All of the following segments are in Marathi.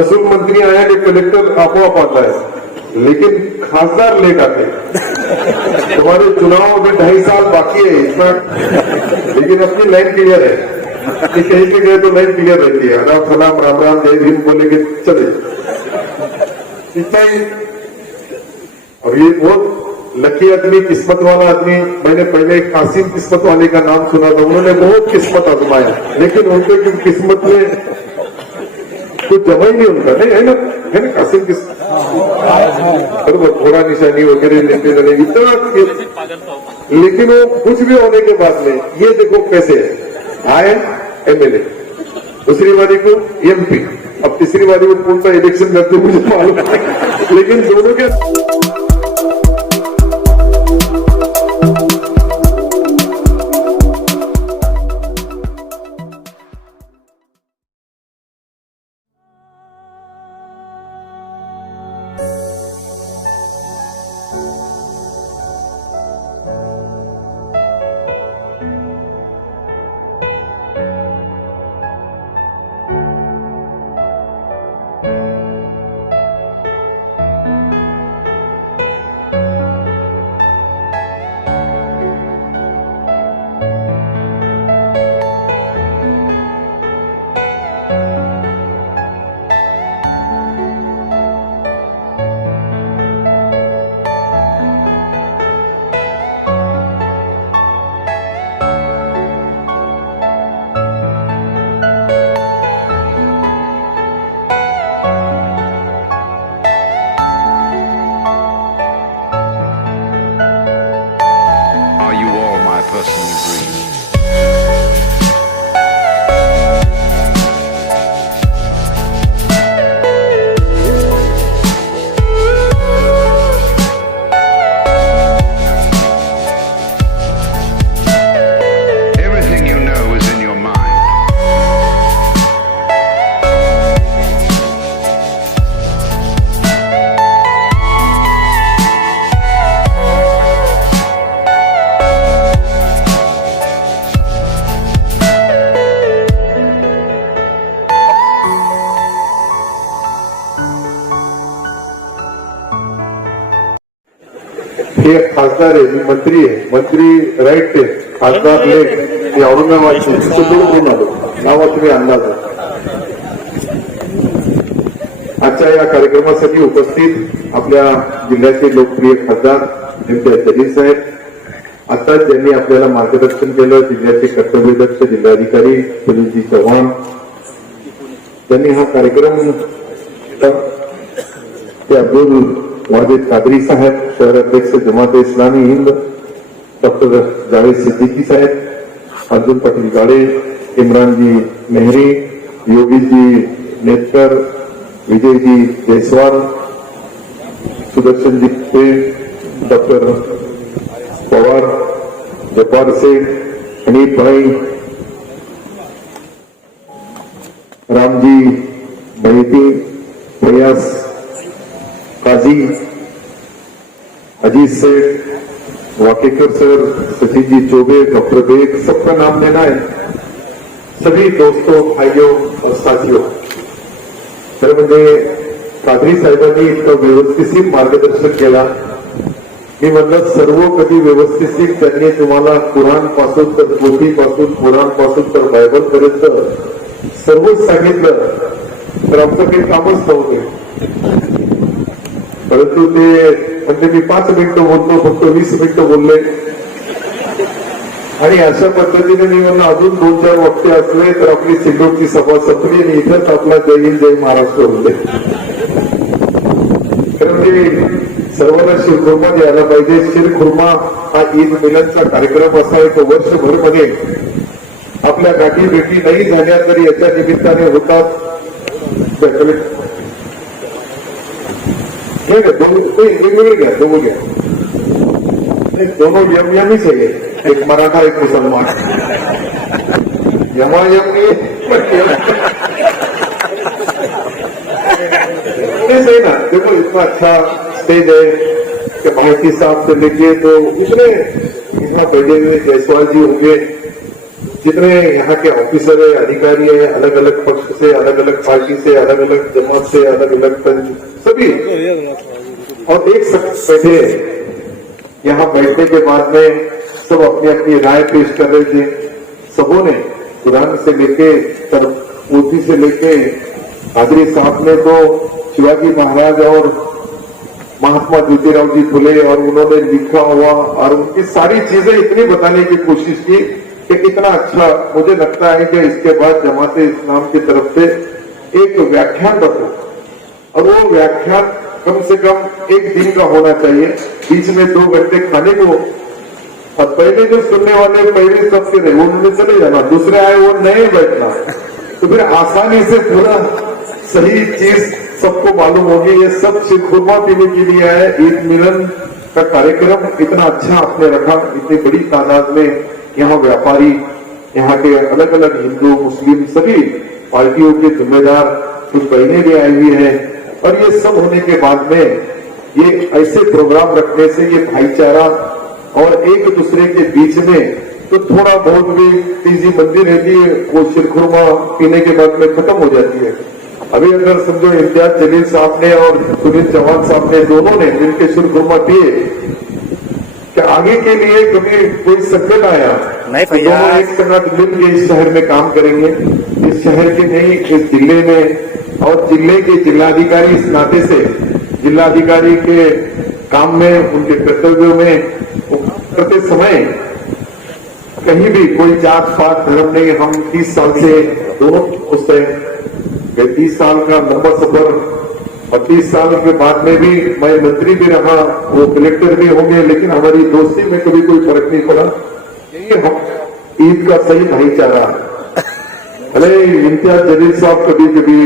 महसूल मंत्री आया कि कलेक्टर आपोआप आता है, लेकिन खासदार लेट आते। तुम्हारे चुनाव में 2.5 साल बाकी है इसमें, लेकिन अपनी लाइन क्लियर है कि कहीं के गए तो लाइन क्लियर रहती है। आदाब सलाम राम राम जय भीम बोलेंगे चले, इतना ही। और ये बहुत लकी आदमी, किस्मत वाला आदमी। मैंने पहले एक कासिम किस्मत वाले का नाम सुना था, उन्होंने बहुत किस्मत आजमाया, लेकिन उनके किस्मत में कुछ जमा ही नहीं उनका, नहीं है ना कासिम किस्मत। बरोबर, घोड़ा निशानी वगैरह लेते रहे इतना, लेकिन वो कुछ भी होने के बाद में ये देखो कैसे आए एमएलए, दूसरी बारी को एमपी, अब तीसरी बारी को कौन सा इलेक्शन करते मुझे मालूम नहीं, लेकिन दोनों के personal dream. Everything you know is in your mind. हे खासदार आहे, मी मंत्री आहे, मंत्री राईट ते खासदार लेट ते औरंगाबादचे नावात तुम्ही अंदाज आहे. आजच्या या कार्यक्रमासाठी उपस्थित आपल्या जिल्ह्याचे लोकप्रिय खासदार एमपी जलील साहेब, आताच ज्यांनी आपल्याला मार्गदर्शन केलं, जिल्ह्याचे कर्तव्यदक्ष जिल्हाधिकारी सुनीलजी चव्हाण, त्यांनी हा कार्यक्रम ते अब्दुल वाजिद कादरी साहेब, शहराध्यक्ष जमात इस्लामी हिंद डॉक्टर जावेद सिद्दीकी साहेब, अर्जुन पाटील गाड़े, इमरानजी मेहरी, योगीजी नेतकर, विजयजी जायसवाल, सुदर्शनजी पेड़, डॉक्टर पवार, जब्बार सेठ, हनीफ भाई, रामजी बहेती, प्रयास काजी, अजीत सेठ, वाकेकर सर, सचिन चौबे, डॉक्टर बेग, सबका नाम लेना है। सभी दोस्तों, भाइयों और साथियों, तर म्हणजे कादरी साहेबांनी इतकं व्यवस्थित मार्गदर्शन केला. मी म्हणलं सर्व कधी व्यवस्थित त्यांनी तुम्हाला कुराण पासून तर पोथीपासून, कुराण पासून तर बायबल पर्यंत सर्वच सांगितलं, तर आमचं काही कामच नव्हते. परंतु ते म्हणजे मी 5 मिनिटं बोलतो, फक्त 20 मिनिटं बोलले, आणि अशा पद्धतीने मी म्हणलं अजून 2-4 वक्ते असले तर आपली सिल्लोडची सभा संपली आणि इथंच आपला जय हिंद जय महाराष्ट्र होते. कारण ते सर्वांना शिरखुर्मा द्यायला पाहिजे. शिरखुर्मा हा ईद मिलनचा कार्यक्रम असा आहे तो वर्षभर मध्ये आपल्या गाठी भेटी नाही झाल्या तरी याच्या निमित्ताने होतात. वेगवेगळे घ्या, दोघं घ्या, दोनों यमयमीच आहे, एक मराठा एक मुसलमान, यमायमी है ना. देखो इतना अच्छा स्टेज है कि भारती साहब से लेके तो इतने इसमें बैठे हुए जायसवाल जी होंगे, जितने यहाँ के ऑफिसर है, अधिकारी है, अलग अलग पक्ष से, अलग अलग पार्टी से, अलग अलग जमात से, अलग अलग सभी और एक साथ बैठे यहाँ बैठने के बाद में सब अपनी अपनी राय पेश कर रहे थे। सबों ने कुरान से लेके पोथी से लेके कादरी साहब ने तो शिवाजी महाराज और महात्मा ज्योतिराव जी फुले और उन्होंने लिखा हुआ और उनकी सारी चीजें इतनी बताने की कोशिश की कि कितना अच्छा। मुझे लगता है कि इसके बाद जमाते इस्लाम की तरफ से एक व्याख्यान रखो और वो व्याख्यान कम से कम एक दिन का होना चाहिए, बीच में 2 घंटे खाने को। और पहले जो सुनने वाले पहले सबसे रहे उन्होंने चले जाना, दूसरे आए वो नए बैठना, तो फिर आसानी से पूरा सही चीज सबको मालूम होगी। ये सब शीरखुरमा पीने के लिए आए। ईद मिलन का कार्यक्रम इतना अच्छा आपने रखा, इतनी बड़ी तादाद में यहाँ व्यापारी, यहाँ के अलग अलग हिंदू मुस्लिम सभी पार्टियों के जिम्मेदार, कुछ बहनें भी आई हुई है। और ये सब होने के बाद में ये ऐसे प्रोग्राम रखने से ये भाईचारा और एक दूसरे के बीच में तो थोड़ा बहुत भी तीजी बंदी रहती है, वो शीरखुरमा पीने के बाद में खत्म हो जाती है। अभी अगर समझो इम्तियाज जलील साहब ने और सुनील चौहान साहब ने दोनों ने मिलकर शीरखुरमा पिए, कि आगे के लिए कभी कोई संकट आया तो दोनों एक साथ मिलकर इस शहर में काम करेंगे, इस शहर के नहीं इस जिले में। और जिले के जिलाधिकारी इस नाते से जिलाधिकारी के काम में, उनके कर्तव्यों में करते समय कहीं भी कोई जात पात धर्म नहीं। हम 30 साल से दोनों दोस्त हैं, 30 साल का लंबा सफर और 30 साल के बाद में भी मैं मंत्री भी रहा, वो कलेक्टर भी होंगे, लेकिन हमारी दोस्ती में कभी कोई फर्क नहीं पड़ा। ये हम ईद का सही भाईचारा। अरे इम्तियाज जलील साहब कभी कभी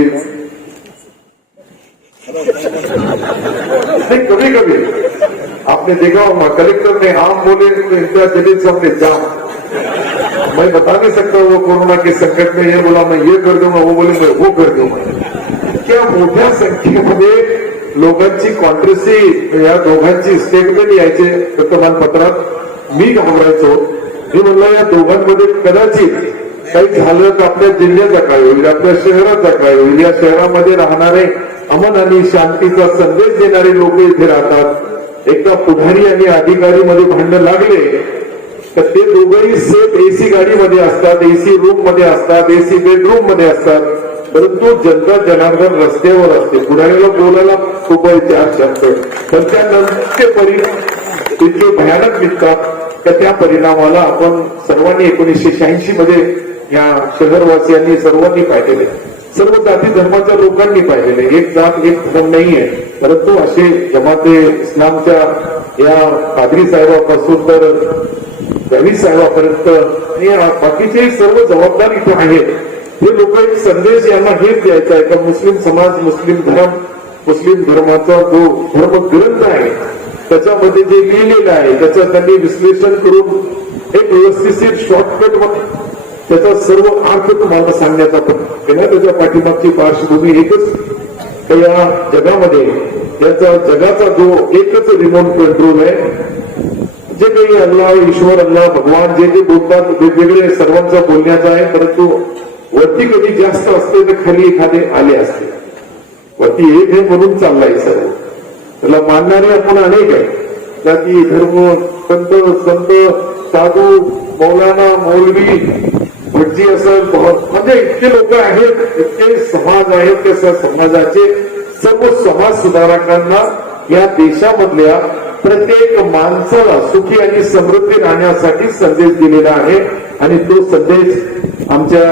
आपने देखा होगा कलेक्टर ने आम बोले तो इम्तियाज जलील साहब ने जाम। मैं बता नहीं सकता वो कोरोना के संकट में ये बोला मैं ये कर दूंगा, वो बोले मैं वो कर दूंगा। क्या मोठ्या संख्येमध्ये लोकांची कॉन्ट्रेसी या दोघांची स्टेटमेंट यायचे वर्तमानपत्रात। मी घाबरायचो, मी म्हणलं या दोघांमध्ये कदाचित काही झालं तर आपल्या जिल्ह्याचा काय होईल, आपल्या शहराचा काय होईल। या शहरामध्ये राहणारे अमन आणि शांतीचा संदेश देणारे लोक इथे राहतात। एकदा पुढारी आणि अधिकारी मध्ये भांडण लागले तर ते दोघंही सेफ एसी गाडीमध्ये असतात, एसी रूम मध्ये असतात, एसी बेडरूम मध्ये असतात, परंतु जनता जनार्दन रस्त्यावर असते। पुढारीला बोलायला खूप चार शब्द, पण त्यानंतर इतके भयानक निघतात तर त्या परिणामाला आपण सर्वांनी 1986 मध्ये या शहरवासियांनी सर्वांनी पाहिलेले, सर्व जाती धर्माच्या लोकांनी पाहिलेले। एक जात एक धर्म नाहीये, परंतु असे जमाते इस्लामच्या या कादरी साहेबापासून तर रवी साहेबापर्यंत आणि बाकीचे सर्व जबाबदार इथे आहेत। हे लोक एक संदेश यांना हेच द्यायचा आहे का मुस्लिम समाज, मुस्लिम धर्म, मुस्लिम धर्माचा जो धर्मग्रंथ आहे त्याच्यामध्ये जे लिहिलेलं आहे त्याचं त्यांनी विश्लेषण करून एक व्यवस्थित शॉर्टकट मध्ये त्याचा सर्व अर्थ तुम्हाला सांगण्याचा प्रयत्न केला। त्याच्या पाठीमागची पार्श्वभूमी एकच, या जगामध्ये याचा जगाचा जो एकच रिमोट कंट्रोल आहे। जे काही अल्लाह, ईश्वर, अल्लाह, भगवान जे जे बोलतात वेगवेगळे सर्वांचा बोलण्याचा आहे, परंतु वरती कधी जास्त असते तर खाली एखादे आले असते। वरती एक आहे म्हणून चाललाय सर्व, त्याला मानणारे आपण अनेक आहे, जाती धर्म, संत साधू, मौलाना, मौलवी, भटजी असं म्हणजे इतके लोक आहेत, इतके समाज आहेत, त्या समाजाचे सर्व समाज सुधारकांना या देशामधल्या प्रत्येक माणसाला सुखी आणि समृद्धी राहण्यासाठी संदेश दिलेला आहे। आणि तो संदेश आमच्या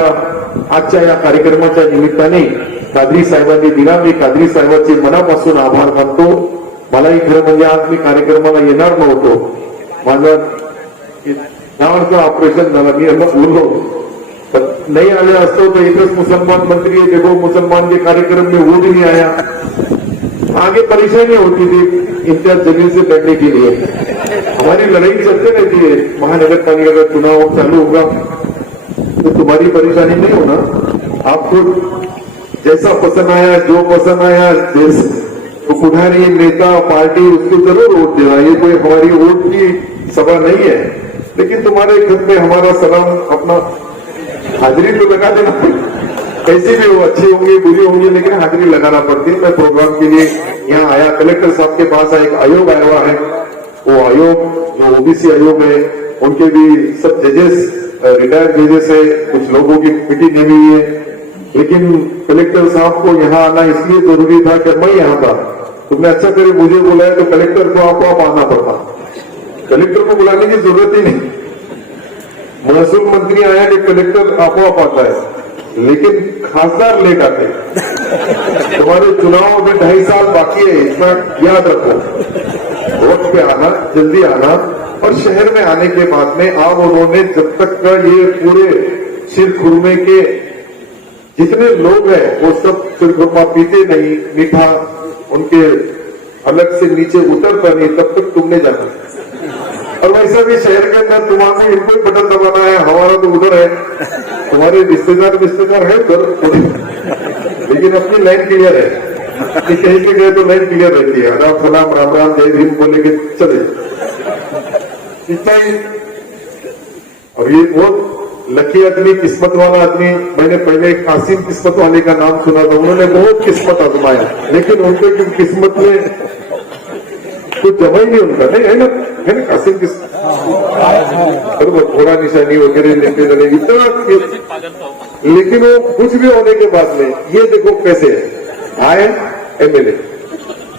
आजच्या या कार्यक्रमाच्या निमित्ताने कादरी साहेबांनी दिला। मी कादरी साहेबांचे मनापासून आभार मानतो। मलाही खरं म्हणजे आज मी कार्यक्रमाला येणार नव्हतो, माझं नावाचं ऑपरेशन झालं, मी बोललो पण नहीं आया असतो तो इधर मुसलमान मंत्री है, देखो मुसलमान के कार्यक्रम में वो भी नहीं आया। आगे परेशानी होती थी इम्तियाज जलील से लड़ने के लिए। हमारी लड़ाई चलते रहती है, महानगर पालिका का चुनाव चालू होगा तो तुम्हारी परेशानी नहीं होना, आपको जैसा पसंद आया, जो पसंद आया, तो पुढारी नेता पार्टी उसको जरूर वोट देना। ये कोई हमारी वोट की सभा नहीं है, लेकिन तुम्हारे घर में हमारा सलाम अपना हाजिरी तो लगा देना, कैसी भी हो, अच्छी होंगी बुरी होंगी, लेकिन हाजिरी लगाना पड़ती है। मैं प्रोग्राम के लिए यहाँ आया, कलेक्टर साहब के पास एक आयोग आया हुआ है, वो आयोग जो ओबीसी आयोग है, उनके भी सब जजेस रिटायर्ड जजेस है, कुछ लोगों की मीटिंग हुई है, लेकिन कलेक्टर साहब को यहाँ आना इसलिए जरूरी था कि मैं यहाँ था। तुमने अच्छा करे मुझे बुलाया, तो कलेक्टर को आप आना पड़ता, कलेक्टर को बुलाने की जरूरत ही नहीं। महसूल मंत्री आया कि कलेक्टर आप आता है, लेकिन खासदार लेट आते। तुम्हारे चुनाव में 2.5 साल बाकी है, इतना याद रखो। वक्त पे आना, जल्दी आना, और शहर में आने के बाद में आप उन्होंने जब तक का ये पूरे शिरखुरमे के जितने लोग हैं वो सब शिरखुरमा पीते नहीं, मीठा उनके अलग से नीचे उतरता नहीं, तब तक तुमने जाना। और वैसा भी शहर के अंदर तुम्हारे इनको ही बटन दबाना है, हमारा तो उधर है, तुम्हारे रिश्तेदार है उधर, लेकिन अपनी लाइन क्लियर है कि कहीं के गए तो लाइन क्लियर रहती है। आदाब सलाम राम राम जय भीम बोले के चले, इतना ही। और ये बहुत लकी आदमी, किस्मत वाला आदमी, मैंने पहले एक कासिम किस्मत वाले का नाम सुना था, उन्होंने बहुत किस्मत आजमाया, लेकिन उनके किस्मत में कुछ जमा ही नहीं उनका, नहीं है ना कासिम किस्मत, बरोबर घोड़ा निशानी वगैरह लेते रहे इतना, लेकिन वो कुछ भी होने के बाद में ये देखो कैसे आए एमएलए,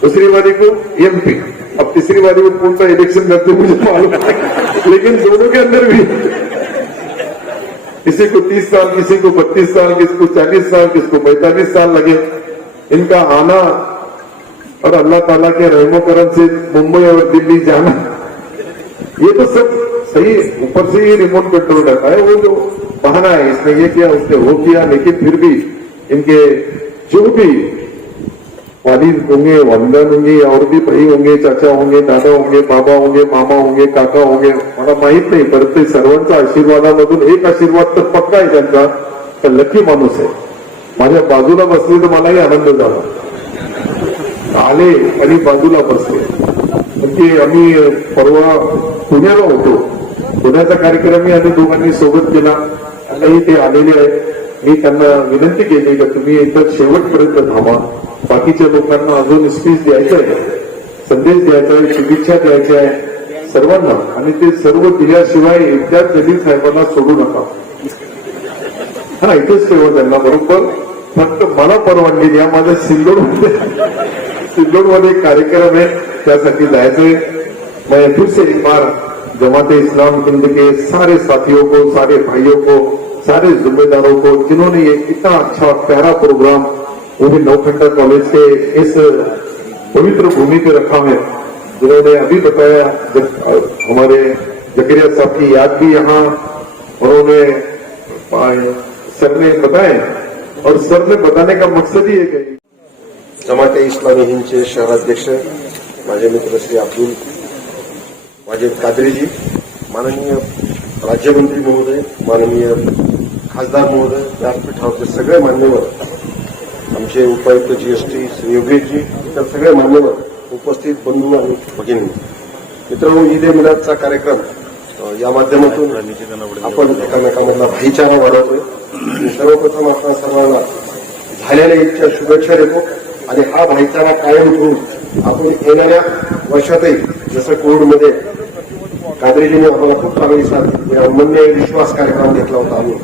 दूसरी बारी को एमपी, अब तीसरी बारी को कौन सा इलेक्शन करते मुझे मालूम है, लेकिन दोनों के अंदर भी किसी को 30 साल, किसी को 32 साल, किसी को 40 साल, किसी को 45 साल लगे इनका आना, और अल्लाह ताला के रहमो करम से मुंबई और दिल्ली जाना, ये तो सब सही ऊपर से ही रिमोट कंट्रोल रखा है। वो जो बहाना है, इसने ये किया उसने वो किया, लेकिन फिर भी इनके जो भी वालिद होंगे, वंदन होंगे, और भी भाई होंगे, चाचा होंगे, दादा होंगे, बाबा होंगे, मामा होंगे, काका होंगे, मला माहित नाही, परत ते सर्वांच्या आशीर्वादामधून एक आशीर्वाद तर पक्का आहे त्यांचा, तर लकी माणूस आहे, माझ्या बाजूला बसले तर मलाही आनंद झाला, आले आणि बाजूला बसले। म्हणजे आम्ही परवा पुण्याला होतो, पुण्याचा कार्यक्रम आम्ही दोघांनी सोबत केला, आताही ते आलेले आहेत। मी त्यांना विनंती केली की तुम्ही इथं शेवटपर्यंत थांबा, बाकीच्या लोकांना अजून स्पीच द्यायचं आहे, संदेश द्यायचा आहे, शुभेच्छा द्यायच्या आहे सर्वांना, आणि ते सर्व दिल्याशिवाय एकदा जलील साहेबांना सोडू नका, हा इथेच ठेवा त्यांना बरोबर। फक्त मला परवानगी द्या, माझ्या सिल्लोडमध्ये एक कार्यक्रम है, त्यासाठी जायचंय। मैं फिर से एक बार जमाते इस्लाम हिंद के सारे साथियों को, सारे भाइयों को, सारे जिम्मेदारों को, जिन्होंने ये इतना अच्छा प्यारा प्रोग्राम वो भी नौखंडा कॉलेज के इस पवित्र भूमि पे रखा है, जिन्होंने अभी बताया हमारे जकरिया साहब की याद भी यहाँ उन्होंने सर ने बताए, और सर ने बताने का मकसद ही एक है। जमाते इस्लामी हिंदचे शहराध्यक्ष माझे मित्र श्री अब्दुल वाजिद कादरीजी, माननीय राज्यमंत्री महोदय, माननीय खासदार महोदय, व्यासपीठावरचे सगळे मान्यवर, आमचे उपायुक्त जीएसटी श्री योगेशजी, इतर सगळे मान्यवर, उपस्थित बंधू आणि भगिनी, मित्रांनो, ईद ए मिलादचा कार्यक्रम या माध्यमातून आपण एकमेकांमधला भाईचारा वाढवतोय। सर्वप्रथम आपण सर्वांना झालेल्या ईदच्या शुभेच्छा देतो, आणि हा भाईचारा कायम ठेवून आपण येणाऱ्या वर्षातही जसं कोविडमध्ये कादरीजीने आम्हाला खूप चांगली साथ, अनन्य विश्वास कार्यक्रम घेतला होता आम्ही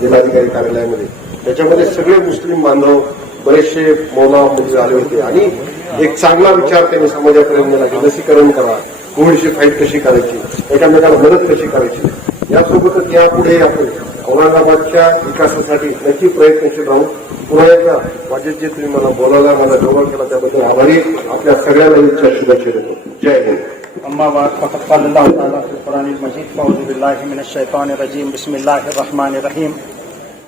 जिल्हाधिकारी कार्यालयामध्ये, त्याच्यामध्ये सगळे मुस्लिम बांधव, बरेचसे मौला मुली आले होते, आणि एक चांगला विचार त्यांनी समाजापर्यंत नेला की लसीकरण करा, कोविडची फाईट कशी करायची, एकमेकाला मदत कशी करायची, यासोबतच यापुढे आपण औरंगाबादच्या विकासासाठी नक्की प्रयत्नशील राहू। पुन्हा एकदा वाजिदजी तुम्ही मला बोलायला, मला जवळ केला, त्याबद्दल आभारी, आपल्या सगळ्यांना इच्छा शुभेच्छा देतो। जय हिंद। अम्मा बाद फ़क़द क़ाल अल्लाहु तआला फ़िल क़ुरानिल मजीद अऊज़ु बिल्लाहि मिनश शैतानिर रजीम बिस्मिल्लाहिर रहमानिर रहीम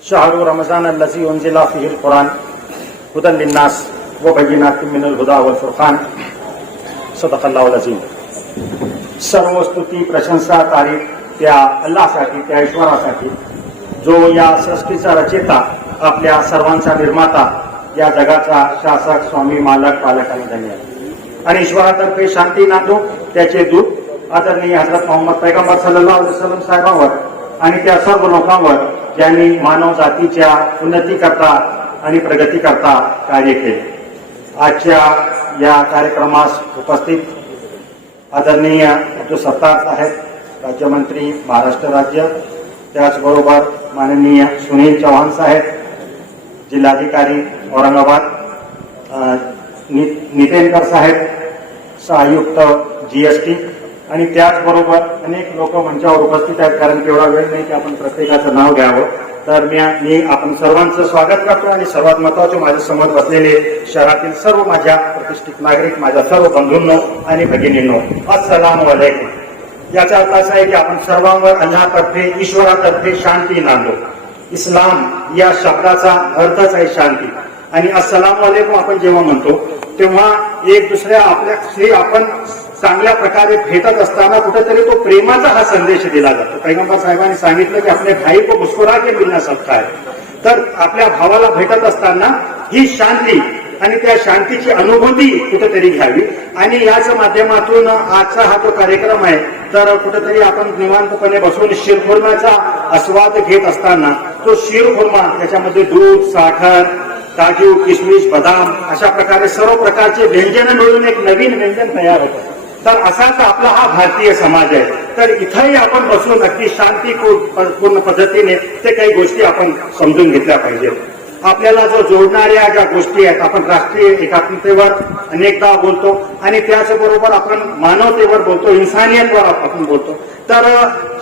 शहरु रमज़ान अल्लज़ी उन्ज़िला फ़ीहिल क़ुरान हुदन लिन्नास व बय्यिनातिन मिनल हुदा वल फ़ुरक़ान सदक़ल्लाहुल अज़ीम। सर्व स्तुती, प्रशंसा, तारीफ त्या अल्लाहसाठी, त्या ईश्वरासाठी जो या सृष्टीचा रचेता, आपल्या सर्वांचा निर्माता, या जगाचा शासक, स्वामी, मालक, पालक आणि धन्यवाद, आणि ईश्वरातर्फे शांती नांदो त्याचे दूत आदरणीय हजरत मोहम्मद पैगंबर सल्लल्लाहु अलैहि वसल्लम साहेबांवर आणि त्या सर्व लोकांवर ज्यांनी मानव जातीच्या उन्नतीकरता आणि प्रगतीकरता कार्य केले. आजच्या या कार्यक्रमास उपस्थित आदरणीय अब्दुल सत्तार साहेब, राज्यमंत्री महाराष्ट्र राज्य, त्याचबरोबर माननीय सुनील चव्हाण साहेब, जिल्हाधिकारी औरंगाबाद, नितेनकर साहेब, सहायुक्त जीएसटी आणि त्याचबरोबर अनेक लोक मंचावर उपस्थित आहेत. कारण तेवढा वेळ नाही की आपण प्रत्येकाचं नाव घ्यावं. तर मी आपण सर्वांचं स्वागत करतो आणि सर्वात महत्वाचे माझ्या समोर बसलेले शहरातील सर्व माझ्या प्रतिष्ठित नागरिक, माझ्या सर्व बंधूंनो आणि भगिनींनो, अस्सलामु अलैकुम. याचा अर्थ असा आहे की आपण सर्वांवर अल्लाहतर्फे, ईश्वरातर्फे शांती नांदो. इस्लाम या शब्दाचा अर्थच आहे शांती. आणि अस्सलामु अलैकुम आपण जेव्हा म्हणतो तेव्हा एक दुसऱ्या आपल्याशी आपण चांगल्या प्रकारे भेटत असताना कुठेतरी तो प्रेमाचा हा संदेश दिला जातो. पैगंबर साहेबांनी सांगितलं की आपले भाई को मुस्कुरा के मिलना सबका है. तर आपल्या भावाला भेटत असताना ही शांती आणि त्या शांतीची अनुभूती कुठेतरी घ्यावी. आणि याच माध्यमातून आजचा हा जो कार्यक्रम आहे तर कुठेतरी आपण निवांतपणे बसून शिरखुर्म्याचा आस्वाद घेत असताना तो शिरखुर्मा, त्याच्यामध्ये दूध, साखर, काजू, किशमिश, बदाम अशा प्रकारे सर्व प्रकारचे व्यंजन मिळून एक नवीन व्यंजन तयार होतं. तर असाच आपला हा भारतीय समाज आहे. तर इथंही आपण बसून अगदी शांतीपूर्ण पद्धतीने ते काही गोष्टी आपण समजून घेतल्या पाहिजेत. आपल्याला जो जोडणाऱ्या ज्या गोष्टी आहेत, आपण राष्ट्रीय एकात्मतेवर अनेकदा बोलतो आणि त्याचबरोबर आपण मानवतेवर बोलतो, इन्सानियतवर आपण बोलतो. तर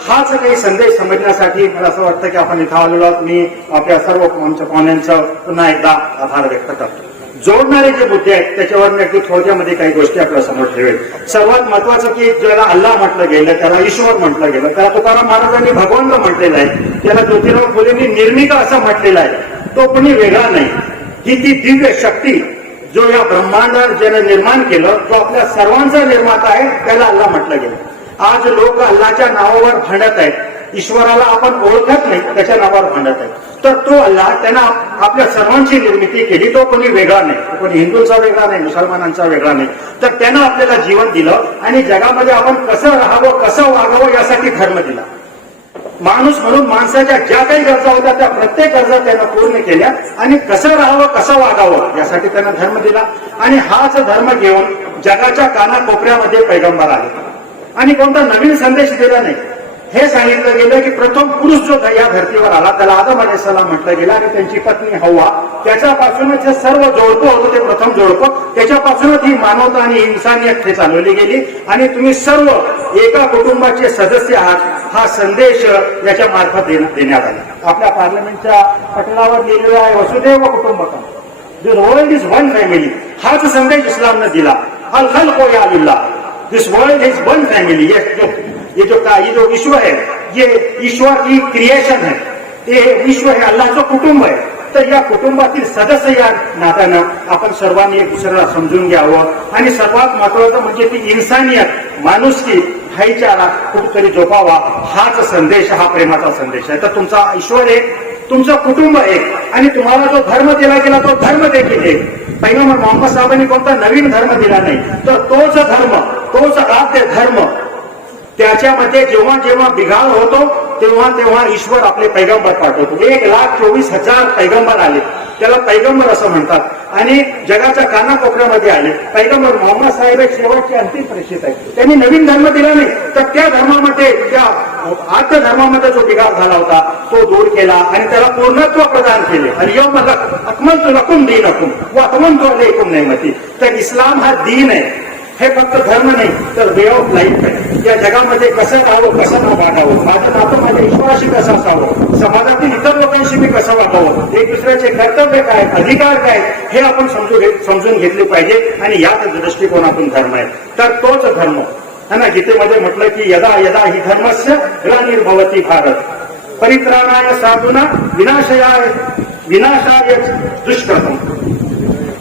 हाच काही संदेश समजण्यासाठी मला असं वाटतं की आपण इथं आलेलो आहोत. मी आपल्या सर्व आमच्या पाहुण्यांचं पुन्हा एकदा आभार व्यक्त करतो. जोडणारे जे मुद्दे आहेत त्याच्यावर मी अगदी थोडक्यामध्ये काही गोष्टी आपल्या समोर ठेवेल. सर्वात महत्वाचं की ज्याला अल्लाह म्हटलं गेलं, त्याला ईश्वर म्हटलं गेलं, त्याला तुकाराम महाराजांनी भगवंत म्हटलेलं आहे, त्याला ज्योतिराव फुलेंनी निर्मिका असं म्हटलेलं आहे. तो कोणी वेगळा नाही. ही ती दिव्य शक्ती जो या ब्रह्मांड ज्याने निर्माण केलं, तो आपल्या सर्वांचा निर्माता आहे, त्याला अल्लाह म्हटलं गेलं. आज लोक अल्लाच्या नावावर भांडत आहेत. ईश्वराला आपण ओळखत नाही, त्याच्या नावावर भांडत आहेत. तर तो अल्लाह त्यानं आपल्या सर्वांची निर्मिती केली. तो कोणी वेगळा नाही, तो कोणी हिंदूंचा वेगळा नाही, मुसलमानांचा वेगळा नाही. तर त्यानं आपल्याला जीवन दिलं आणि जगामध्ये आपण कसं राहावं, कसं वागावं यासाठी धर्म दिला. माणूस म्हणून माणसाच्या ज्या काही गरजा होत्या त्या प्रत्येक गरजा त्यानं पूर्ण केल्या आणि कसं राहावं, कसं वागावं यासाठी त्यानं धर्म दिला. आणि हाच धर्म घेऊन जगाच्या कानाकोपऱ्यामध्ये पैगंबर आले आणि कोणता नवीन संदेश दिला नाही. हे सांगितलं गेलं की प्रथम पुरुष जो या धर्तीवर आला त्याला आदम अलैहिस्सलाम म्हटलं गेलं आणि त्यांची पत्नी हव्वा, त्याच्यापासूनच हे सर्व जोडपं होतं, ते प्रथम जोडपं, त्याच्यापासूनच ही मानवता आणि इन्सानियत हे चालवली गेली. आणि तुम्ही सर्व एका कुटुंबाचे सदस्य आहात हा संदेश याच्या मार्फत देण्यात आला. आपल्या पार्लमेंटच्या पटलावर लिहिलेला आहे वसुदैव कुटुंबकम, दिस वर्ल्ड इज वन फॅमिली. हाच संदेश इस्लामने दिला. अल खल्क़ु या लिल्लाह, दिस वर्ल्ड इज वन फॅमिली. ये जो विश्व है ये ईश्वर की क्रिएशन है. ये विश्व हे अल्लाहचं कुटुंब आहे. तर या कुटुंबातील सदस्य या नात्यानं आपण सर्वांनी एक दुसऱ्याला समजून घ्यावं. आणि सर्वात महत्वाचं म्हणजे ती इन्सानियत, माणुसकी, भाईचारा कुठेतरी जोपावा. हाच संदेश, हा प्रेमाचा संदेश आहे. तर तुमचा ईश्वर एक, तुमचं कुटुंब एक आणि तुम्हाला जो धर्म दिला गेला तो धर्म देखील एक. पैगंबर मोहम्मद साहेबांनी कोणता नवीन धर्म दिला नाही. तर तोच धर्म, तोच आद्य धर्म, त्याच्यामध्ये जेव्हा जेव्हा बिघाड होतो तेव्हा तेव्हा ईश्वर आपले पैगंबर पाठवतो. 1,24,000 पैगंबर आले, त्याला पैगंबर असं म्हणतात. आणि जगाच्या कानाकोपऱ्यामध्ये आले. पैगंबर मोहम्मद साहेब एक शेवटचे अंतिम प्रेषित आहे. त्यांनी नवीन धर्म दिला नाही. तर त्या धर्मामध्ये, त्या आद्य धर्मामध्ये जो बिघाड झाला होता तो दूर केला आणि त्याला पूर्णत्व प्रदान केले. अल-यौम अकमलतु लकुम दीनकुम व अतममतु अलैकुम निअमती. तर इस्लाम हा दीन आहे, हे फक्त धर्म नाही तर वे ऑफ लाईफ आहे. या जगामध्ये कसं राहावं, कसं न वागावं, माझं नातं माझ्या ईश्वराशी कसं असावं, समाजातील इतर लोकांशी मी कसं वागावं, एक दुसऱ्याचे कर्तव्य काय, अधिकार काय, हे आपण समजून घेतले पाहिजे. आणि याच दृष्टिकोनातून धर्म आहे. तर तोच धर्म है ना. गीतेमध्ये म्हटलं की यदा यदा ही धर्मस्य ग्लानिर्भवति भारत परित्राणाय साधूना विनाशाय दुष्कृतम.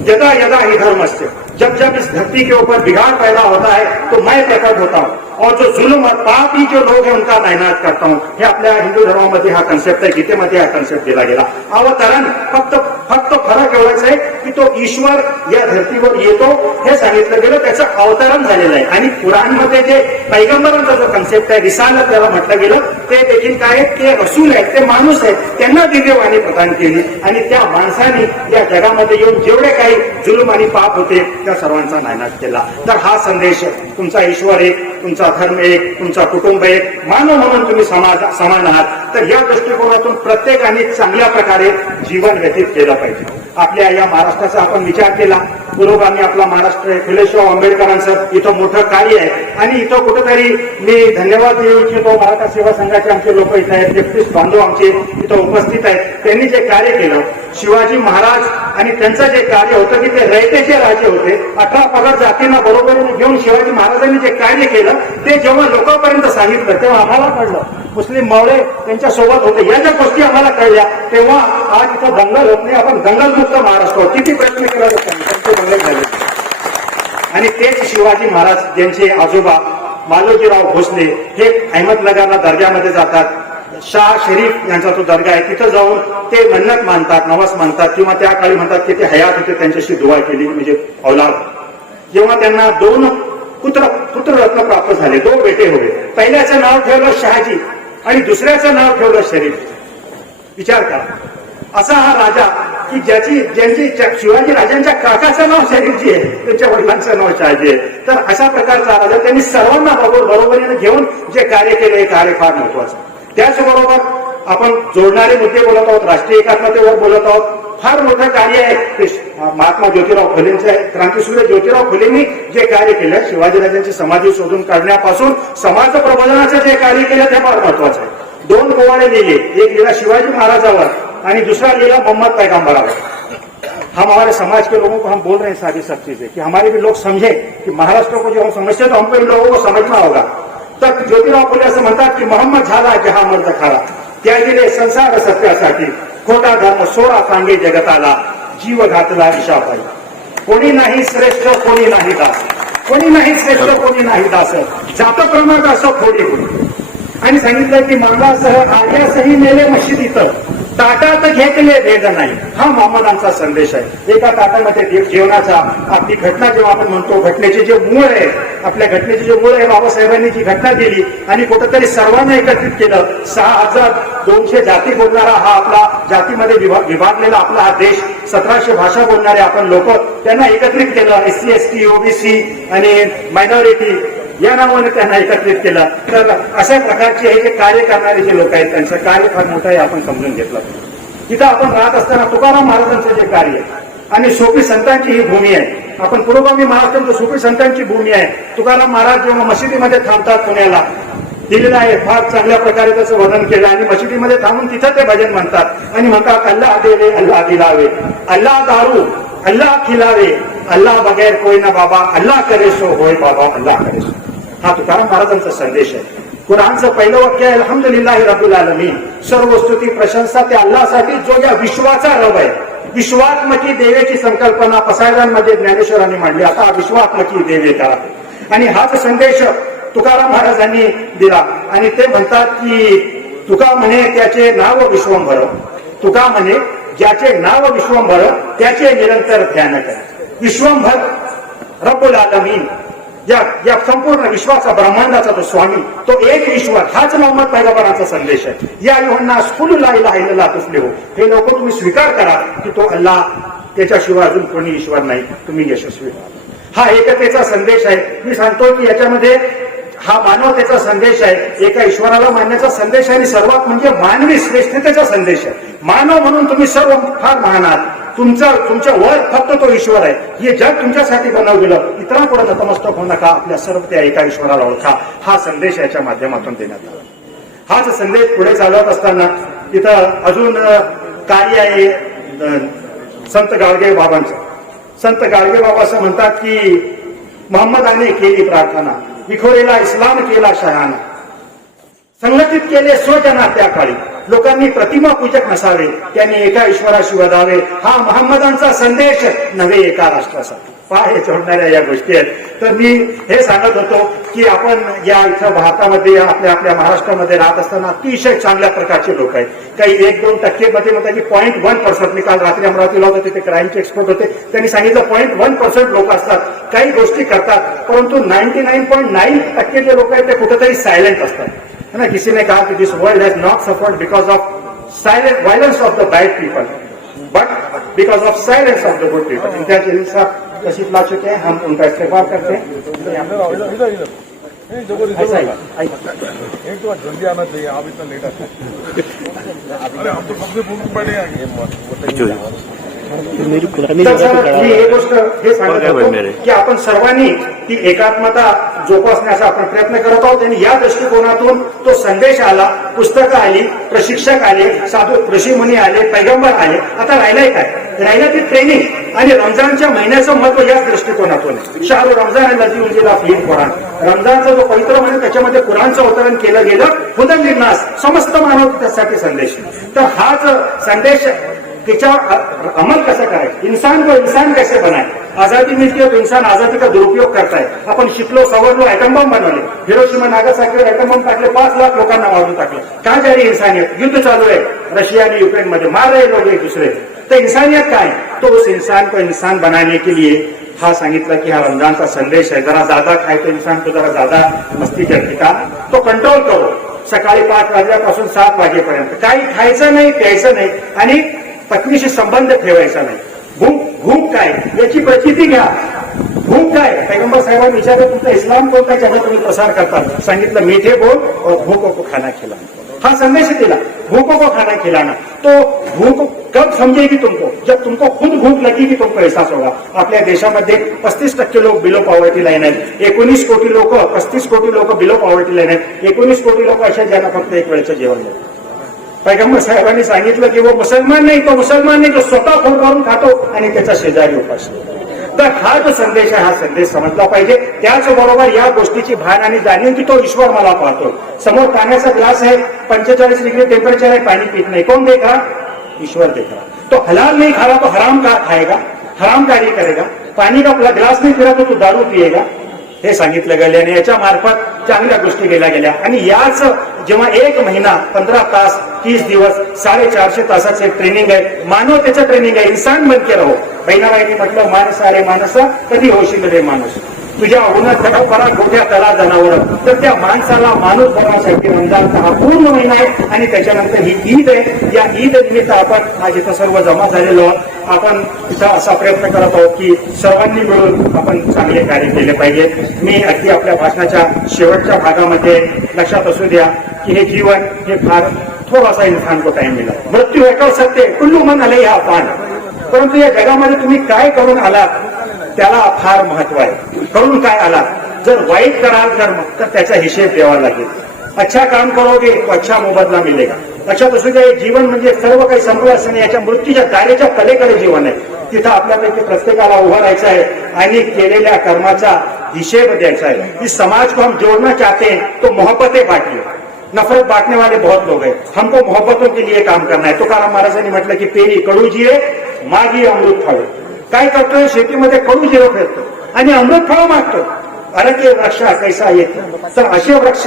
यदा यदा ही धर्मस्य, जब जब इस धरती के ऊपर बिगाड़ पैदा होता है तो मैं प्रकट होता हूं. और जो जुल्म और पापी जो लोग हैं उनका नायनाट करता हूं. हे आपल्या हिंदू धर्मामध्ये हा कन्सेप्ट आहे, गीतेमध्ये हा कन्सेप्ट दिला गेला. अवतरण फक्त फरक एवढाच आहे की तो ईश्वर या धर्तीवर येतो हे सांगितलं गेलं, त्याचं अवतरण झालेलं आहे. आणि कुराणमध्ये जे पैगंबरांचा जो कन्सेप्ट आहे, रिसालत त्याला म्हटलं गेलं, ते देखील काय, ते रसूल आहेत, ते माणूस आहेत, त्यांना दिव्यवाणी प्रदान केली आणि त्या माणसाने या जगामध्ये येऊन जेवढे काही जुलूम आणि पाप होते त्या सर्वांचा नायनाट केला. तर हा संदेश, तुमचा ईश्वर एक, तुमचा धर्म एक, तुमचा कुटुंब एक, मानव म्हणून तुम्ही समान आहात. तर या दृष्टिकोनातून प्रत्येकाने चांगल्या प्रकारे जीवन व्यतीत केलं पाहिजे. आपल्या या महाराष्ट्राचा आपण विचार केला, पुरोगामी आपला महाराष्ट्र आहे, फुले शाहू आंबेडकरांचं इथं मोठं कार्य आहे. आणि इथं कुठेतरी मी धन्यवाद देऊ इच्छितो, मराठा सेवा संघाचे आमचे लोक इथे आहेत, जगदीश बांधव आमचे इथं उपस्थित आहेत. त्यांनी जे कार्य केलं, शिवाजी महाराज आणि त्यांचं जे कार्य होतं की ते रयतेचे राजे होते, 18 पगड जातींना बरोबरीने घेऊन शिवाजी महाराजांनी जे कार्य केलं ते जेव्हा लोकांपर्यंत सांगितलं तेव्हा आम्हाला कळलं. मुस्लिम मौळे त्यांच्या सोबत होते, या ज्या गोष्टी आम्हाला कळल्या तेव्हा आज इथं दंगल होत नाही, आपण दंगलमुक्त महाराष्ट्र आहोत. किती प्रयत्न केला त्यांचे दंगल झाले. आणि तेच शिवाजी महाराज ज्यांचे आजोबा मालोजीराव भोसले हे अहमदनगरला दर्ग्यामध्ये जातात, शाह शरीफ यांचा तो दर्गा आहे, तिथं जाऊन ते मन्नत मानतात, नवस मानतात, किंवा त्या काळी म्हणतात की ते हयात होते, त्यांच्याशी दुआ केली, म्हणजे औलाद. जेव्हा त्यांना 2 पुत्ररत्न प्राप्त झाले, 2 बेटे होते, पहिल्याचं नाव ठेवलं शहाजी आणि दुसऱ्याचं नाव ठेवलं शरीफ. विचार करा, असा हा राजा की ज्यांची शिवाजी राजांच्या काकाचं नाव शरीफजी आहे, त्यांच्या वडिलांचं नाव शहाजी आहे. तर अशा प्रकारचा राजा त्यांनी सर्वांना बरोबरीने घेऊन जे कार्य केले हे कार्य फार महत्वाचं. त्याचबरोबर आपण जोडणारे मुद्दे बोलत आहोत, राष्ट्रीय एकात्मतेवर बोलत आहोत. फार मोठं कार्य आहे ते महात्मा ज्योतिराव फुलेंचे आहे. क्रांतीसूर्य ज्योतिराव फुलेंनी जे कार्य केलं, शिवाजीराजांची समाधी शोधून काढण्यापासून समाज प्रबोधनाचं जे कार्य केलं ते फार महत्वाचं आहे. 2 पोवाडे लिहिले, एक लिहिला शिवाजी महाराजावर आणि दुसरा लिहिला मोहम्मद पैगंबरावर. हम हमारे समाज के लोगों को हम बोल रहे हैं सारी सब चीजें कि हमारे भी लोग समझे कि महाराष्ट्र को जो हम समझते तो हमको इन लोगों को समझना होगा. तर ज्योतिराव फुले असं म्हणतात की मोहम्मद झाला जहा मर्द खाला, त्या गेले संसार सत्यासाठी, खोटा धर्म सोडा सांगे जगताला, जीव घातला ईशापाई. कोणी नाही श्रेष्ठ कोणी नाही दास, कोणी नाही श्रेष्ठ कोणी नाही दास, जात प्रमाण असं खोडी होईल. आणि सांगितलं की मंगळासह आर्यासही नेले मशिदीत, ताटात घेतले भेद नाही. हा मोहम्मदांचा संदेश आहे. एका ताटामध्ये जेवणाचा, आपली घटना जेव्हा आपण म्हणतो, घटनेचे जे मूळ आहे, आपल्या घटनेचे जे मूळ आहे, बाबासाहेबांनी जी घटना दिली आणि कुठेतरी सर्वांना एकत्रित केलं. 6200 जाती बोलणारा हा आपला जातीमध्ये विभागलेला आपला हा देश, 1700 भाषा बोलणारे आपण लोक, त्यांना एकत्रित केलं. SC ST OBC आणि मायनॉरिटी या नावाने त्यांना एकत्रित केलं. तर अशा प्रकारचे हे जे कार्य करणारे जे लोक आहेत त्यांचं कार्य फार मोठं आहे, आपण समजून घेतलं. तिथं आपण राहत असताना तुकाराम महाराजांचं जे कार्य आहे आणि सोपी संतांची ही भूमी आहे. आपण पुरोगामी महाराष्ट्रात सोपी संतांची भूमी आहे. तुकाराम महाराज जेव्हा मशिदीमध्ये थांबतात पुण्याला, दिलेलं आहे, फार चांगल्या प्रकारे त्याचं वर्णन केलं. आणि मशिदीमध्ये थांबून तिथं ते भजन म्हणतात आणि म्हणतात, अल्लाह देवे अल्लाह दिलावे, अल्लाह दारू अल्लाह खिलावे, अल्लाह बगैर कोई ना बाबा, अल्लाह करे सो होय बाबा, अल्लाह करे सो. हा तुकाराम महाराजांचा संदेश आहे. कुराणचं पहिलं वाक्य आहे, अल्हम्दुलिल्लाहि रब्बिल आलमीन, सर्व स्तुती प्रशंसा त्या अल्लाहसाठी जो या विश्वाचा रब आहे. विश्वात्मकी देवेची संकल्पना पसायदांमध्ये ज्ञानेश्वरांनी मांडली. आता विश्वात्मकी देवे करा. आणि हाच संदेश तुकाराम महाराजांनी दिला. आणि ते म्हणतात की तुका म्हणे त्याचे नाव विश्वंभर, तुका म्हणे ज्याचे नाव विश्वंभर त्याचे निरंतर ध्यान करा. विश्वंभर रब्बुल आलमीन, या संपूर्ण विश्वाचा ब्रह्मांडाचा तो स्वामी, तो एक ईश्वर, हाच मोहम्मद पैगंबरांचा संदेश आहे. या युहन्नास कुल ला इलाहा इल्लल्लाह तुफ्लिहू, हे लोक तुम्ही स्वीकार करा की तो अल्लाह, त्याच्याशिवाय अजून कोणी ईश्वर नाही, तुम्ही यशस्वी व्हा. हा एकतेचा संदेश आहे. मी सांगतो की याच्यामध्ये हा मानवतेचा संदेश आहे, एका ईश्वराला मानण्याचा संदेश आहे आणि सर्वात म्हणजे मानवी श्रेष्ठतेचा संदेश आहे. मानव म्हणून तुम्ही सर्व फार महान आहात. तुमच्या वर फक्त तो ईश्वर आहे. हे जग तुमच्यासाठी बनवलेलं, इतरांपुढे नतमस्तक होऊ नका, आपल्या सर्व त्या एका ईश्वराला ओळखा. हा संदेश याच्या माध्यमातून देण्यात आला. हाच संदेश पुढे चालवत असताना तिथं अजून कार्य आहे संत गाडगे बाबांचं. संत गाडगे बाबा असं म्हणतात की मोहम्मदाने केली प्रार्थना, विखोरेला इस्लाम केला शहाना, संघटित केले स्वजना त्या काळी, लोकांनी प्रतिमा पूजक नसावे, त्यांनी एका ईश्वराशी वदावे, हा मोहम्मदांचा संदेश नव्हे एका राष्ट्रासाठी. हे जोडणाऱ्या या गोष्टी आहेत. तर मी हे सांगत होतो की आपण या इथं भारतामध्ये आपल्या महाराष्ट्रामध्ये राहत असताना अतिशय चांगल्या प्रकारचे लोक आहेत. काही 1-2% मध्ये म्हणतात की 0.1%. मी काल रात्री अमरावतीला होतो, तिथे क्राईमचे एक्सपर्ट होते, त्यांनी सांगितलं 0.1% लोक असतात, काही गोष्टी करतात, परंतु 99.9% जे लोक आहेत ते कुठेतरी सायलेंट असतात. है ना, किसी ने कहा कि this world has not suffered because of silent violence of the bad people but because of silence of the good people. इनका जलील साहब तशीफ ला चुके हैं, हम उनका इस्तेमाल करते हैं. ऐसा ही एक तो जल्दी आना चाहिए, आप इतना लेट आते हैं. अरे हम तो सबसे भूख पड़े हैं. तर सर, मी एक गोष्ट हे सांगत होतो की आपण सर्वांनी ती एकात्मता जोपासण्याचा आपण प्रयत्न करत आहोत आणि या दृष्टिकोनातून तो संदेश आला, पुस्तकं आली, प्रशिक्षक आले, साधू ऋषीमुनी आले, पैगंबर आले. आता राहिलंय काय? राहिलं ते ट्रेनिंग आणि रमजानच्या महिन्याचं महत्व याच दृष्टिकोनातून आहे. शाहरू रमजान लजी उंजिला फील कुराण, रमजानचा जो पवित्र महिना त्याच्यामध्ये कुराणचं अवतरण केलं गेलं. हुदन लिन्नास, समस्त मानवतेसाठी संदेश. तर हाच संदेश त्याच्यावर अमल कसं करायचं, इंसान को इंसान कैसे बनाए. आजादी मिळते तो इंसान आजादी का दुरुपयोग करताय. आपण शिकलो, सवरलो, ॲटम बॉम्ब बनवले, हिरोशिमा नागासाकीवर ॲटम बॉम्ब टाकले, 5 लाख लोकांना मारून टाकलं. काय झाली इंसानियत? युद्ध चालू आहे रशिया आणि युक्रेनमध्ये, मार रहे लोग एक दूसरे. तर इंसानियत काय? तो उस इंसान को इंसान बनाने के लिए हा सांगितलं की हा रमजानचा संदेश आहे. जरा ज्यादा खाय तो इंसान तो जरा ज्यादा मस्ती करते का, तो कंट्रोल करो. सकाळी 5 वाजल्यापासून 7 वाजेपर्यंत काही खायचं नाही, प्यायचं नाही आणि पत्नीशी संबंध ठेवायचा नाही. भूक काय याची प्रचिती घ्या. भूक काय? पैगंबर साहेबांनी विचारलं तुमचा इस्लाम कोणता ज्याचा तुम्ही प्रसार करतात? सांगितलं मीठे बोल और भूको को खाना खिलाना. हा संदेश दिला, भूको को खाना खिलाना. तो भूक कब समजेगी तुमको? जब तुमको खुद भूक लगेगी तुमको एहसास होगा. आपल्या देशामध्ये 35% लोक बिलो पॉवर्टी लाईन आहेत. 19 कोटी लोक, 35 कोटी लोक बिलो पॉवर्टी लाईन आहेत. 19 कोटी लोक असे ज्यांना फक्त एक वेळचं जेवण मिळतं. पैगंबर साहेबांनी सांगितलं की वो मुसलमान नाही, तो मुसलमान नाही जो स्वतः फोन करून खातो आणि त्याचा शेजारी उपाशी. तर हा जो संदेश आहे, हा संदेश समजला पाहिजे. त्याचबरोबर या गोष्टीची भान आणि जाणीव की तो ईश्वर मला पाहतो. समोर पाण्याचा ग्लास आहे, 45 डिग्री टेम्परेचर आहे, पाणी पित नाही. कौन देख रहा? ईश्वर देख रहा. तो हलाल नहीं खा रहा तो हराम का खाएगा, हराम कार्य करेगा. पाणी का ग्लास नाही पिला तो तू दारू पिएगा. हे सांगितलं गेले आणि याच्या मार्फत चांगल्या गोष्टी केल्या गेल्या. आणि याच जेव्हा 1 महिना 15 तास 30 दिवस 450 तासाचं एक ट्रेनिंग आहे, मानवतेचं ट्रेनिंग आहे. इंसान बनके रहो. बहिणाबाईंनी म्हटलं माणसा अरे माणसा कधी होशील रे माणूस, तुझ्या उन्हात परा गोठ्या तला जनावर. तर त्या माणसाला माणूस बनवण्यासाठी रमजानचा हा पूर्ण महिना आहे आणि त्याच्यानंतर ही ईद आहे. या ईद निमित्त आपण आज इथं सर्व जमा झालेलो आहोत. आपण इथं असा प्रयत्न करत आहोत की सर्वांनी मिळून आपण चांगले कार्य केले पाहिजे. मी अगदी आपल्या भाषणाच्या शेवटच्या भागामध्ये लक्षात असू द्या की हे जीवन हे फार थोडासा इंसान को टाइम मिळाला. मृत्यू एका सत्य कुल्लू मन आले हा पान. परंतु या जगामध्ये तुम्ही काय करून आलात त्याला फार महत्व आहे. करून काय आलात? जर वाईट कराल कर्म तर त्याचा हिशेब द्यावा लागेल. अच्छा काम करोगे तो अच्छा मोबदला मिळेगा. लक्षात असू द्या, जीवन म्हणजे सर्व काही संपलं असं नाही. याच्या मृत्यूच्या दारेच्या पलीकडे जीवन आहे. तिथं आपल्यापैकी प्रत्येकाला उभं राहायचं आहे आणि केलेल्या कर्माचा हिशेब द्यायचा आहे. इस समाज को हम जोड़ना चाहते हैं तो मोहब्बतें बांटिए. नफरत बांटने वाले बहुत लोग हैं. हमको मोहब्बतों के लिए काम करना है. तुकाराम महाराजांनी म्हटलं की पेरी कडू जिरे मागी अमृत फळे. काय करतोय? शेतीमध्ये कडू जिरं फेरतो आणि अमृत फळ मागतो. अरे ते वृक्ष कैसा येत. तर असे वृक्ष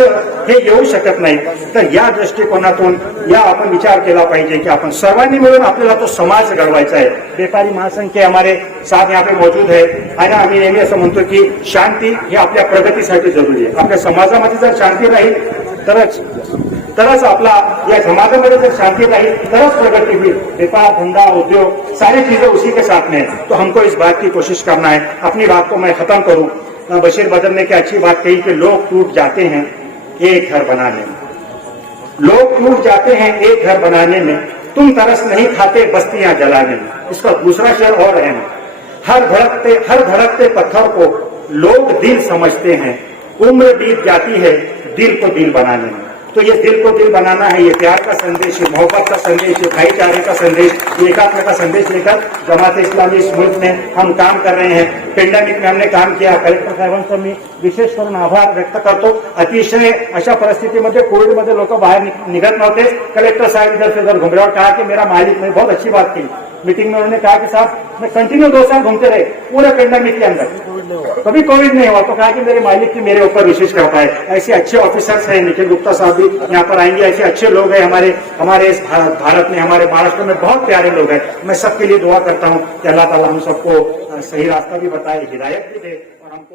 हे येऊ शकत नाही. तर या दृष्टिकोनातून या आपण विचार केला पाहिजे की आपण सर्वांनी मिळून आपल्याला तो समाज घडवायचा आहे. व्यापारी महासंघ के हमारे साथ यहाँ पे मौजूद है आणि आम्ही नेहमी असं म्हणतो की शांती ही आपल्या प्रगतीसाठी जरुरी आहे. आपल्या समाजामध्ये जर शांती राहील तरच आपला या समाजामध्ये जर शांति राही तरच प्रगति हुई. व्यापार धंधा उद्योग सारी चीजें उसी के साथ में है. तो हमको इस बात की कोशिश करना है. अपनी बात को मैं खत्म करूं. बशीर बदर ने क्या अच्छी बात कही कि लोग टूट जाते हैं एक घर बनाने में. लोग टूट जाते हैं एक घर बनाने में, तुम तरस नहीं खाते बस्तियां जलाने में. इसका दूसरा शेर और है, हर धड़कते पत्थर को लोग दिल समझते हैं, उम्र बीत जाती है दिल को दिल बनाने में. तो ये दिल को दिल बनाना है, ये प्यार का संदेश, ये मोहब्बत का संदेश, ये भाईचारे का संदेश, ये एकात्म का संदेश लेकर जमात इस्लामी इस मुल्क में हम काम कर रहे हैं। पेंडेमिक में हमने काम किया. कलेक्टर साहेबांचा मी विशेष करून आभार व्यक्त करतो. अतिशय अशा परिस्थितीमध्ये कोविडमध्ये लोक बाहेर निघत नव्हते. कलेक्टर साहब इधर से उधर घूम रहे और कहा कि मेरा मालिक ने बहुत अच्छी बात की मीटिंग में. उन्होंने कहा कि साहब मैं कंटिन्यू 2 साल घूमते रहे पूरे पेंडेमिक के अंदर, कभी कोविड नहीं हुआ. तो कहा कि मेरे मालिक की मेरे ऊपर विशेष कृपा है. ऐसे अच्छे ऑफिसर्स हैं. निखिल गुप्ता साहब भी यहाँ पर आएंगे. ऐसे अच्छे लोग हैं हमारे इस भारत में, हमारे महाराष्ट्र में बहुत प्यारे लोग हैं. मैं सबके लिए दुआ करता हूँ कि अल्लाह ताला हम सबको सही रास्ता भी बताए, हिदायत भी दे और हमको